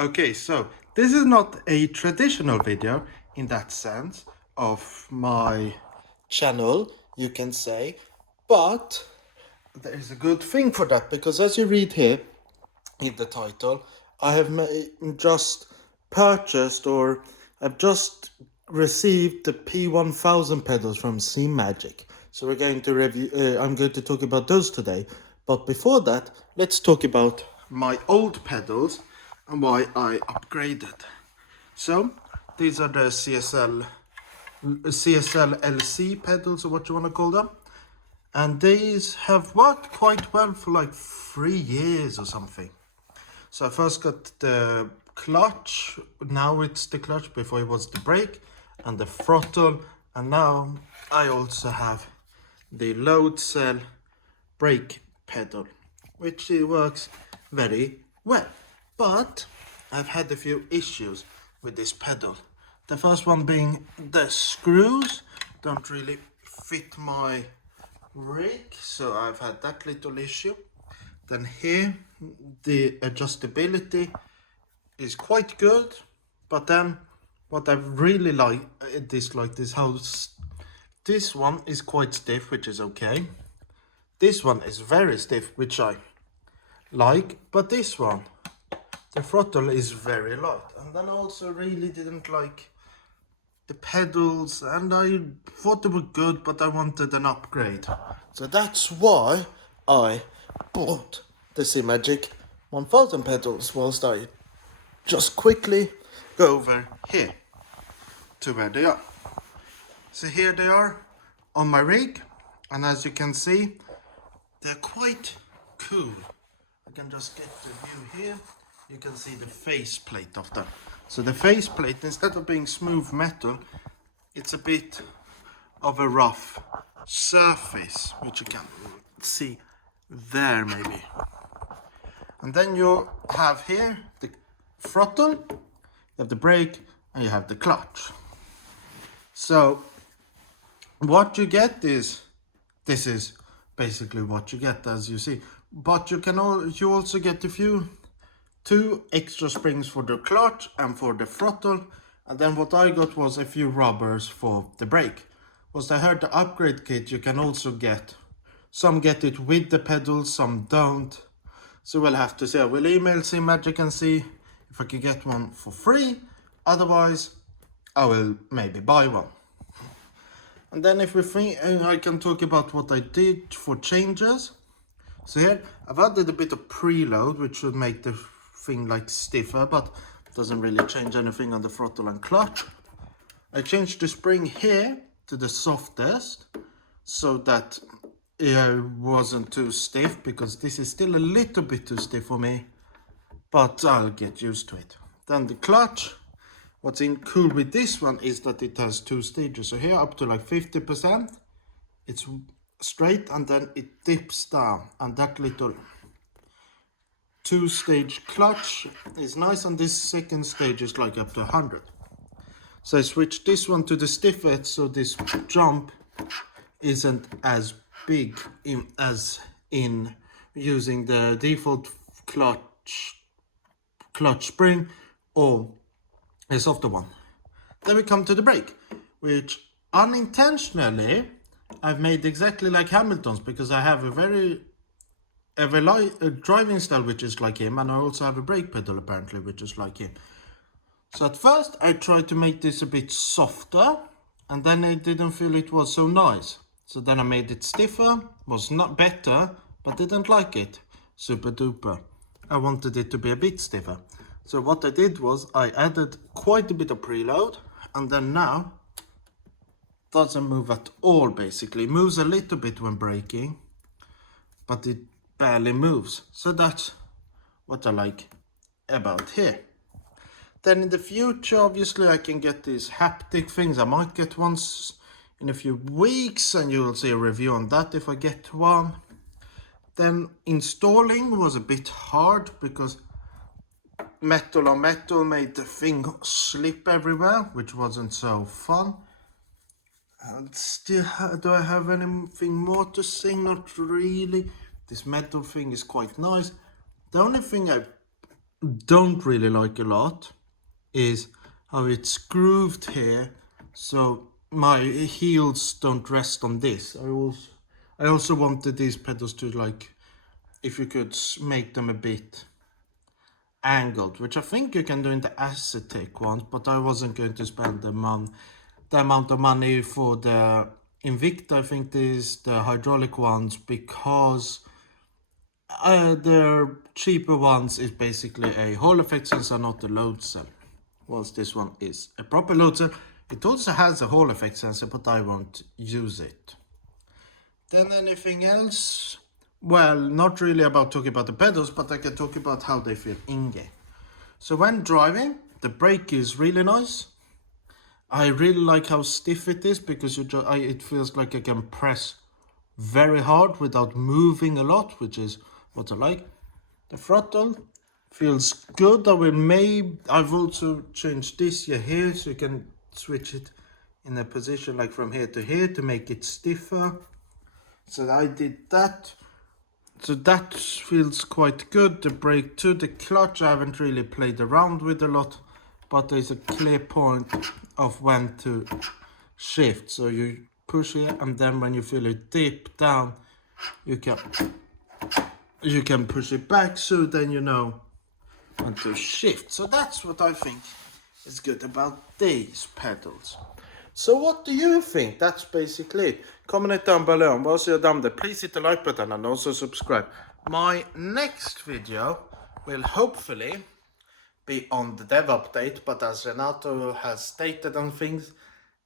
Okay, so this is not a traditional video in that sense of my channel, you can say, but there is a good thing for that, because as you read here in the title, I have just purchased, or I've just received the P1000 pedals from Simagic. So we're going to review, I'm going to talk about those today. But before that, let's talk about my old pedals and why I upgraded. So these are the CSL LC pedals, or what you want to call them. And these have worked quite well for like 3 years or something. So I first got the clutch, now it's the clutch, before it was the brake, and the throttle, and now I also have the load cell brake pedal, which works very well. But I've had a few issues with this pedal. The first one being the screws don't really fit my rig, so I've had that little issue. Then here, the adjustability is quite good, but then what I really dislike is how this one is quite stiff, which is okay. This one is very stiff, which I like, but this one, the throttle is very light. And then I also really didn't like the pedals, and I thought they were good, but I wanted an upgrade. So that's why I bought the Simagic 1000 pedals, whilst I just quickly go over here to where they are. So here they are on my rig, and as you can see, they're quite cool. I can just get the view here. You can see the faceplate of them. So the faceplate, instead of being smooth metal, it's a bit of a rough surface, which you can see there maybe. And then you have here the throttle, you have the brake, and you have the clutch. So what you get is, this is basically what you get, as you see. But you also get two extra springs for the clutch and for the throttle. And then what I got was a few rubbers for the brake. Was I heard the upgrade kit you can also get. Some get it with the pedals, some don't. So we'll have to see. I will email Simagic and see if I can get one for free. Otherwise, I will maybe buy one. And then if we think, I can talk about what I did for changes. So here, I've added a bit of preload, which should make the thing like stiffer, but doesn't really change anything on the throttle and clutch. I changed the spring here to the softest, so that it wasn't too stiff, because this is still a little bit too stiff for me, but I'll get used to it. Then the clutch, what's cool with this one is that it has 2 stages. So here up to like 50%, it's straight, and then it dips down, and that little 2-stage clutch is nice, and this second stage is like up to 100. So I switched this one to the stiffest, so this jump isn't as big as in using the default clutch spring or a softer one. Then we come to the brake, which unintentionally I've made exactly like Hamilton's, because I have a driving style which is like him, and I also have a brake pedal apparently which is like him. So at first I tried to make this a bit softer, and then I didn't feel it was so nice. So then I made it stiffer, was not better, but didn't like it super duper. I wanted it to be a bit stiffer. So what I did was I added quite a bit of preload, and then now doesn't move at all basically. It moves a little bit when braking, but it barely moves. So that's what I like about here. Then in the future, obviously I can get these haptic things. I might get ones in a few weeks, and you will see a review on that if I get one. Then installing was a bit hard, because metal on metal made the thing slip everywhere, which wasn't so fun. And still, do I have anything more to say? Not really. This metal thing is quite nice. The only thing I don't really like a lot is how it's grooved here, so my heels don't rest on this. I also wanted these pedals to, like, if you could make them a bit angled, which I think you can do in the acetic ones, but I wasn't going to spend the amount of money for the Invicta, I think these the hydraulic ones, because the cheaper ones is basically a Hall effect sensor, not a load cell. Whilst this one is a proper load cell. It also has a Hall effect sensor, but I won't use it. Then anything else? Well, not really about talking about the pedals, but I can talk about how they feel in-game. So when driving, the brake is really nice. I really like how stiff it is, because it feels like I can press very hard without moving a lot, which is what I like. The throttle feels good. I've also changed this here, so you can switch it in a position like from here to make it stiffer. So I did that. So that feels quite good. The brake too. The clutch I haven't really played around with a lot, but there's a clear point of when to shift. So you push here, and then when you feel it dip down, you can push it back, so then you know when to shift. So that's what I think is good about these pedals. So what do you think? That's basically it. Comment it down below, and once you're done, please hit the like button and also subscribe. My next video will hopefully be on the dev update, but as Renato has stated on things,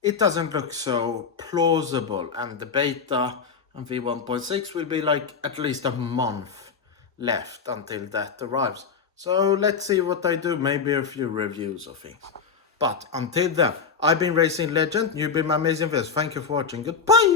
it doesn't look so plausible, and the beta and V1.6 will be like at least a month left until that arrives. So let's see what I do, maybe a few reviews of things. But until then, I've been Racing Legend, you've been my amazing viewers. Thank you for watching. Goodbye!